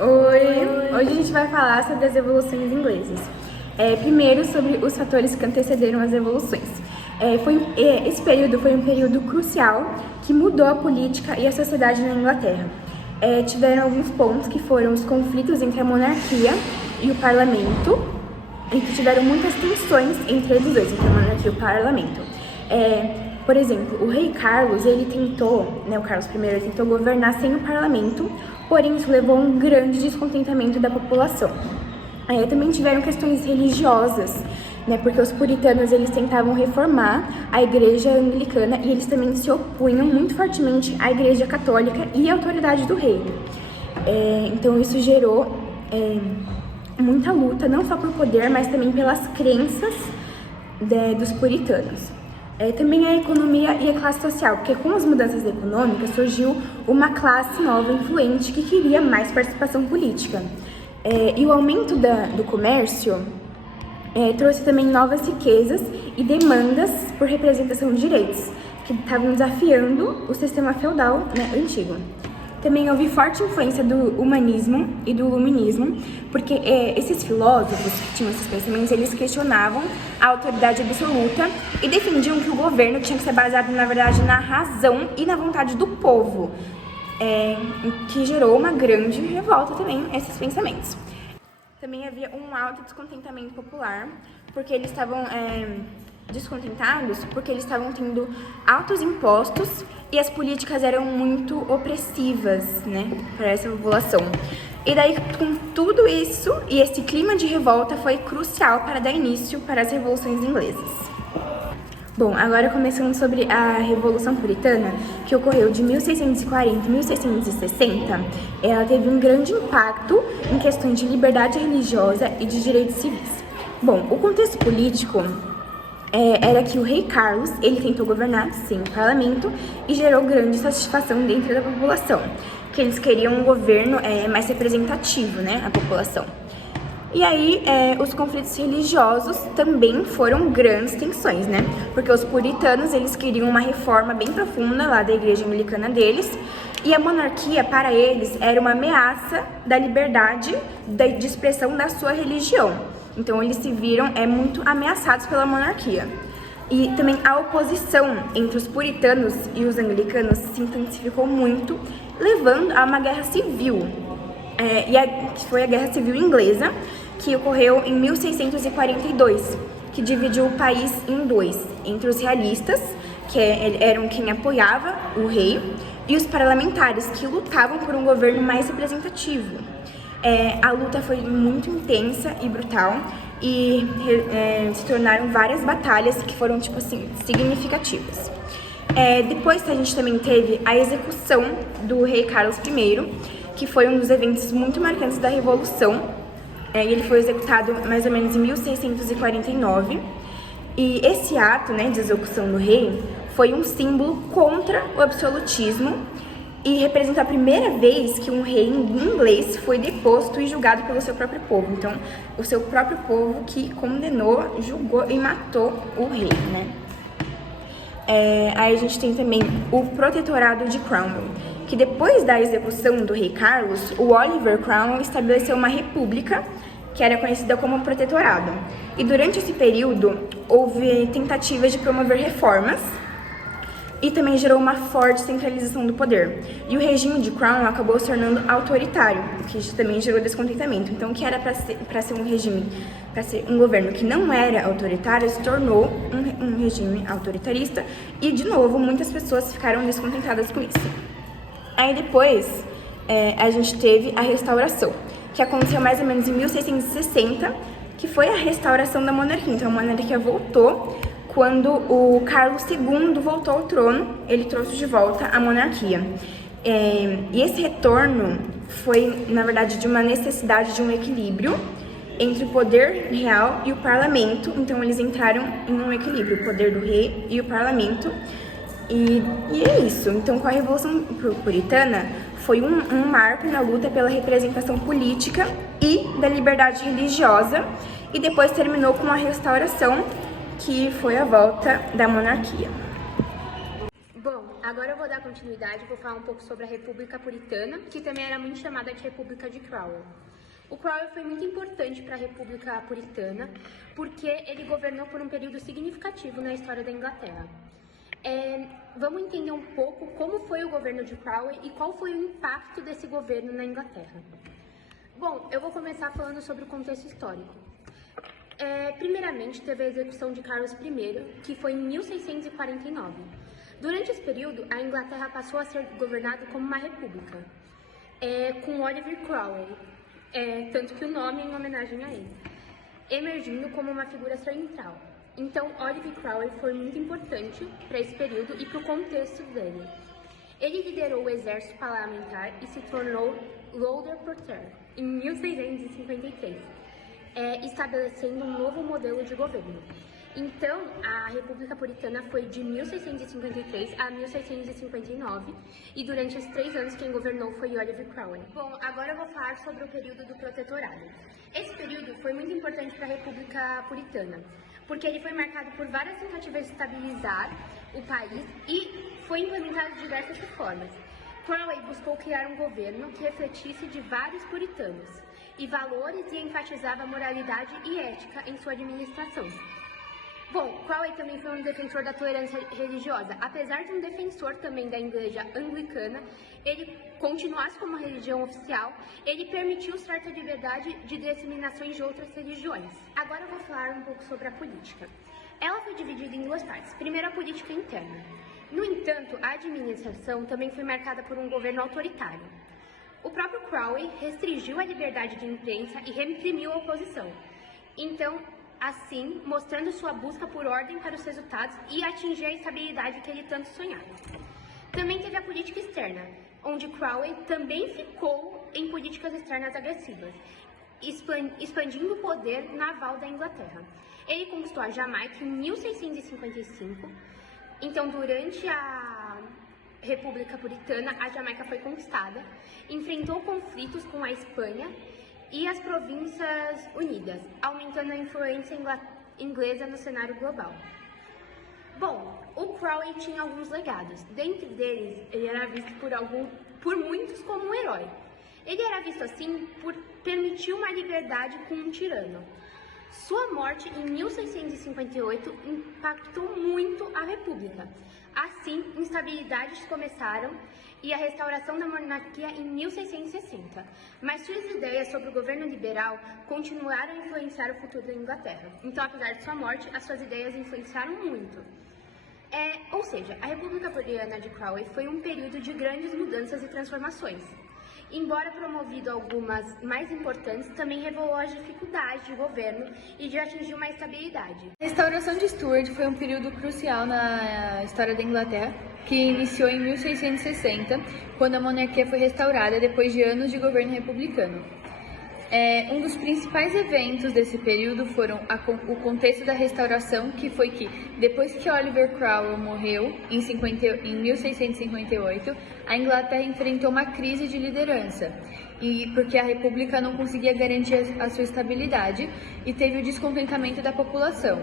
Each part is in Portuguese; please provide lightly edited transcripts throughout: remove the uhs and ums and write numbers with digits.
Oi! Hoje a gente vai falar sobre as evoluções inglesas. Primeiro, sobre os fatores que antecederam as evoluções. Esse período foi um período crucial que mudou a política e a sociedade na Inglaterra. Tiveram alguns pontos que foram os conflitos entre a monarquia e o parlamento, e que tiveram muitas tensões entre eles dois, entre a monarquia e o parlamento. Por exemplo, o rei Carlos, o Carlos I, ele tentou governar sem o parlamento, porém isso levou a um grande descontentamento da população. Também tiveram questões religiosas, porque os puritanos eles tentavam reformar a igreja anglicana e eles também se opunham muito fortemente à igreja católica e à autoridade do rei. Então isso gerou muita luta, não só por poder, mas também pelas crenças dos puritanos. Também a economia e a classe social, porque com as mudanças econômicas surgiu uma classe nova influente que queria mais participação política. E o aumento do comércio trouxe também novas riquezas e demandas por representação de direitos, que estavam desafiando o sistema feudal antigo. Também houve forte influência do humanismo e do iluminismo, porque esses filósofos que tinham esses pensamentos, eles questionavam a autoridade absoluta e defendiam que o governo tinha que ser baseado, na verdade, na razão e na vontade do povo, que gerou uma grande revolta também, esses pensamentos. Também havia um alto descontentamento popular, porque eles estavam descontentados porque eles estavam tendo altos impostos e as políticas eram muito opressivas, para essa população. E daí, com tudo isso e esse clima de revolta, foi crucial para dar início para as revoluções inglesas. Bom, agora começando sobre a Revolução Puritana, que ocorreu de 1640 a 1660, ela teve um grande impacto em questões de liberdade religiosa e de direitos civis. Bom, o contexto político era que o rei Carlos, ele tentou governar sem o parlamento e gerou grande satisfação dentro da população, que eles queriam um governo mais representativo, a população. E aí, os conflitos religiosos também foram grandes tensões, porque os puritanos, eles queriam uma reforma bem profunda lá da igreja anglicana deles, e a monarquia, para eles, era uma ameaça da liberdade de expressão da sua religião. Então, eles se viram muito ameaçados pela monarquia. E também a oposição entre os puritanos e os anglicanos se intensificou muito, levando a uma guerra civil. Que foi a Guerra Civil Inglesa, que ocorreu em 1642, que dividiu o país em dois, entre os realistas, que eram quem apoiava o rei, e os parlamentares, que lutavam por um governo mais representativo. A luta foi muito intensa e brutal, e se tornaram várias batalhas que foram, significativas. Depois a gente também teve a execução do rei Carlos I, que foi um dos eventos muito marcantes da Revolução. Ele foi executado mais ou menos em 1649. E esse ato, de execução do rei foi um símbolo contra o absolutismo e representa a primeira vez que um rei inglês foi deposto e julgado pelo seu próprio povo. Então, o seu próprio povo que condenou, julgou e matou o rei, Aí a gente tem também o Protetorado de Cromwell, que depois da execução do rei Carlos, o Oliver Cromwell estabeleceu uma república que era conhecida como Protetorado. E durante esse período, houve tentativas de promover reformas e também gerou uma forte centralização do poder. E o regime de Cromwell acabou se tornando autoritário, o que também gerou descontentamento. Então, o que era para ser um regime, para ser um governo que não era autoritário, se tornou um regime autoritarista e, de novo, muitas pessoas ficaram descontentadas com isso. Aí depois, a gente teve a Restauração, que aconteceu mais ou menos em 1660, que foi a restauração da monarquia. Então, a monarquia voltou quando o Carlos II voltou ao trono, ele trouxe de volta a monarquia. E esse retorno foi, na verdade, de uma necessidade de um equilíbrio entre o poder real e o parlamento. Então, eles entraram em um equilíbrio, o poder do rei e o parlamento. E é isso. Então, com a Revolução Puritana, foi um marco na luta pela representação política e da liberdade religiosa, e depois terminou com a Restauração, que foi a volta da monarquia. Bom, agora eu vou dar continuidade, vou falar um pouco sobre a República Puritana, que também era muito chamada de República de Cromwell. O Cromwell foi muito importante para a República Puritana, porque ele governou por um período significativo na história da Inglaterra. Vamos entender um pouco como foi o governo de Cromwell e qual foi o impacto desse governo na Inglaterra. Bom, eu vou começar falando sobre o contexto histórico. Primeiramente, teve a execução de Carlos I, que foi em 1649. Durante esse período, a Inglaterra passou a ser governada como uma república, com Oliver Cromwell, tanto que o nome é em homenagem a ele, emergindo como uma figura central. Então, Oliver Cromwell foi muito importante para esse período e para o contexto dele. Ele liderou o exército parlamentar e se tornou Lord Protector em 1653, estabelecendo um novo modelo de governo. Então, a República Puritana foi de 1653 a 1659 e durante esses 3 anos quem governou foi Oliver Cromwell. Bom, agora eu vou falar sobre o período do Protetorado. Esse período foi muito importante para a República Puritana, porque ele foi marcado por várias tentativas de estabilizar o país e foi implementado diversas reformas. Cromwell buscou criar um governo que refletisse de vários puritanos e valores e enfatizava a moralidade e ética em sua administração. Bom, Cromwell também foi um defensor da tolerância religiosa. Apesar de um defensor também da Igreja Anglicana, ele continuasse como religião oficial, ele permitiu certa liberdade de disseminações de outras religiões. Agora eu vou falar um pouco sobre a política. Ela foi dividida em 2 partes. Primeiro, a política interna. No entanto, a administração também foi marcada por um governo autoritário. O próprio Cromwell restringiu a liberdade de imprensa e reprimiu a oposição. Então, assim, mostrando sua busca por ordem para os resultados e atingir a estabilidade que ele tanto sonhava. Também teve a política externa, onde Cromwell também ficou em políticas externas agressivas, expandindo o poder naval da Inglaterra. Ele conquistou a Jamaica em 1655, então durante a República Puritana, a Jamaica foi conquistada, enfrentou conflitos com a Espanha e as Províncias Unidas, aumentando a influência inglesa no cenário global. Bom, o Cromwell tinha alguns legados. Dentre deles, ele era visto por muitos como um herói. Ele era visto assim por permitir uma liberdade com um tirano. Sua morte em 1658 impactou muito a República. Assim, instabilidades começaram e a restauração da monarquia em 1660. Mas suas ideias sobre o governo liberal continuaram a influenciar o futuro da Inglaterra. Então, apesar de sua morte, as suas ideias influenciaram muito. Ou seja, a República Puritana de Cromwell foi um período de grandes mudanças e transformações. Embora promovido algumas mais importantes, também revelou as dificuldades de governo e de atingir uma estabilidade. A restauração de Stuart foi um período crucial na história da Inglaterra, que iniciou em 1660, quando a monarquia foi restaurada depois de anos de governo republicano. Um dos principais eventos desse período foram o contexto da restauração, que foi que, depois que Oliver Cromwell morreu, em 1658, a Inglaterra enfrentou uma crise de liderança, porque a República não conseguia garantir a sua estabilidade e teve o descontentamento da população,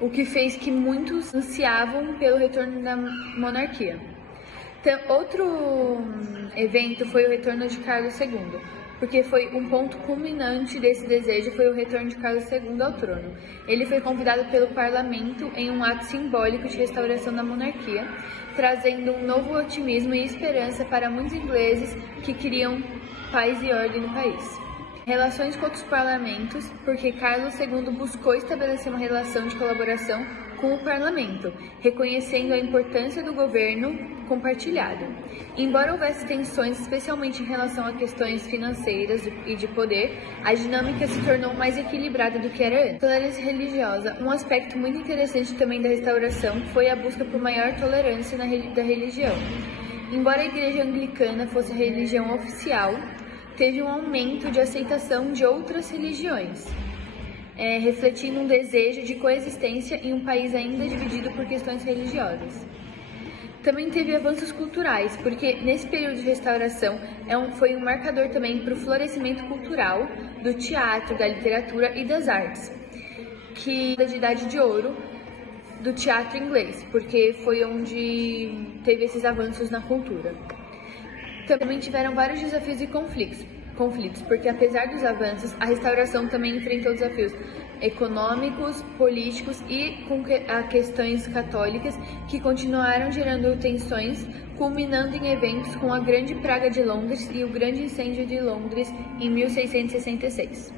o que fez que muitos ansiavam pelo retorno da monarquia. Outro evento foi o retorno de Carlos II, porque foi um ponto culminante desse desejo foi o retorno de Carlos II ao trono. Ele foi convidado pelo parlamento em um ato simbólico de restauração da monarquia, trazendo um novo otimismo e esperança para muitos ingleses que queriam paz e ordem no país. Relações com outros parlamentos, porque Carlos II buscou estabelecer uma relação de colaboração com o parlamento, reconhecendo a importância do governo compartilhado. Embora houvesse tensões, especialmente em relação a questões financeiras e de poder, a dinâmica se tornou mais equilibrada do que era antes. Tolerância religiosa. Um aspecto muito interessante também da restauração foi a busca por maior tolerância da religião. Embora a Igreja Anglicana fosse a religião oficial, teve um aumento de aceitação de outras religiões, refletindo um desejo de coexistência em um país ainda dividido por questões religiosas. Também teve avanços culturais, porque nesse período de restauração foi um marcador também para o florescimento cultural do teatro, da literatura e das artes, que da Idade de Ouro do teatro inglês, porque foi onde teve esses avanços na cultura. Também tiveram vários desafios e conflitos, porque apesar dos avanços, a restauração também enfrentou desafios econômicos, políticos e questões católicas que continuaram gerando tensões, culminando em eventos como a Grande Praga de Londres e o Grande Incêndio de Londres em 1666.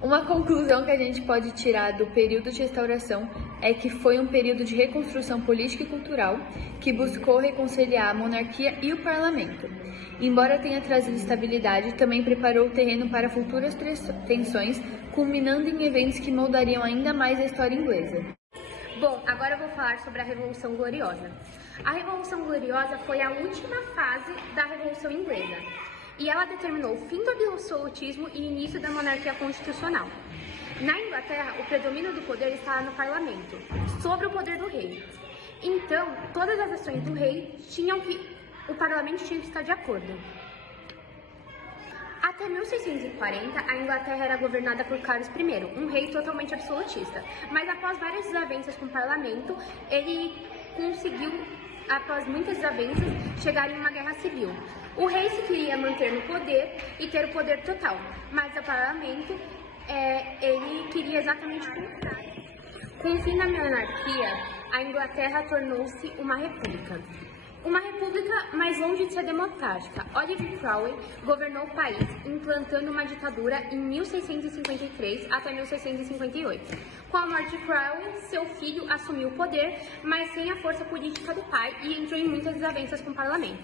Uma conclusão que a gente pode tirar do período de restauração é que foi um período de reconstrução política e cultural que buscou reconciliar a monarquia e o parlamento. Embora tenha trazido estabilidade, também preparou o terreno para futuras tensões, culminando em eventos que moldariam ainda mais a história inglesa. Bom, agora eu vou falar sobre a Revolução Gloriosa. A Revolução Gloriosa foi a última fase da Revolução Inglesa e ela determinou o fim do absolutismo e início da monarquia constitucional. Na Inglaterra, o predomínio do poder estava no parlamento, sobre o poder do rei. Então, todas as ações do rei o parlamento tinha que estar de acordo. Até 1640, a Inglaterra era governada por Carlos I, um rei totalmente absolutista. Mas após várias desavenças com o parlamento, ele conseguiu, após muitas desavenças, chegar em uma guerra civil. O rei se queria manter no poder e ter o poder total, mas o parlamento, ele queria exatamente o contrário. Com o fim da monarquia, a Inglaterra tornou-se uma república. Uma república mais longe de ser democrática. Oliver Cromwell governou o país, implantando uma ditadura em 1653 até 1658. Com a morte de Cromwell, seu filho assumiu o poder, mas sem a força política do pai e entrou em muitas desavenças com o parlamento.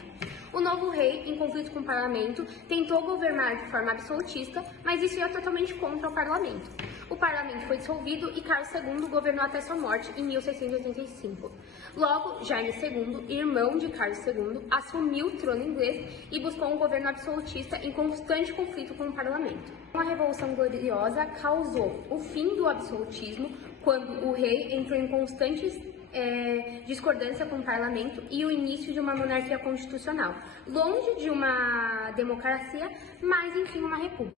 O novo rei, em conflito com o parlamento, tentou governar de forma absolutista, mas isso ia totalmente contra o parlamento. O parlamento foi dissolvido e Carlos II governou até sua morte em 1685. Logo, Jaime II, irmão de Carlos II, assumiu o trono inglês e buscou um governo absolutista em constante conflito com o parlamento. A Revolução Gloriosa causou o fim do absolutismo, quando o rei entrou em constantes discordância com o parlamento e o início de uma monarquia constitucional, longe de uma democracia, mas enfim uma república.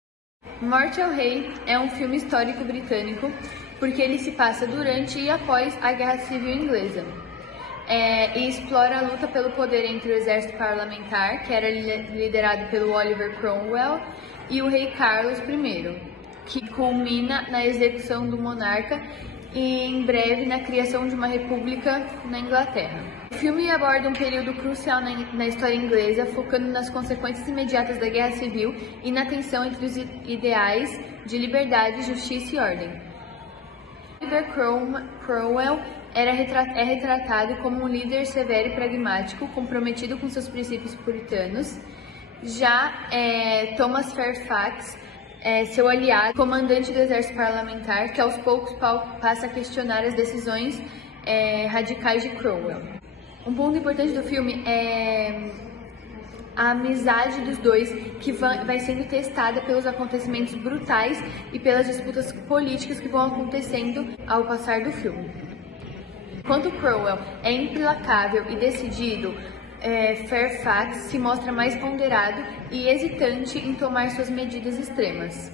Morte ao Rei é um filme histórico britânico porque ele se passa durante e após a Guerra Civil Inglesa e explora a luta pelo poder entre o exército parlamentar, que era liderado pelo Oliver Cromwell, e o rei Carlos I, que culmina na execução do monarca e em breve na criação de uma república na Inglaterra. O filme aborda um período crucial na história inglesa, focando nas consequências imediatas da Guerra Civil e na tensão entre os ideais de liberdade, justiça e ordem. Oliver Cromwell é retratado como um líder severo e pragmático, comprometido com seus princípios puritanos. Já Thomas Fairfax, seu aliado, comandante do exército parlamentar, que aos poucos passa a questionar as decisões radicais de Cromwell. Um ponto importante do filme é a amizade dos dois, que vai sendo testada pelos acontecimentos brutais e pelas disputas políticas que vão acontecendo ao passar do filme. Enquanto Cromwell é implacável e decidido, Fairfax se mostra mais ponderado e hesitante em tomar suas medidas extremas.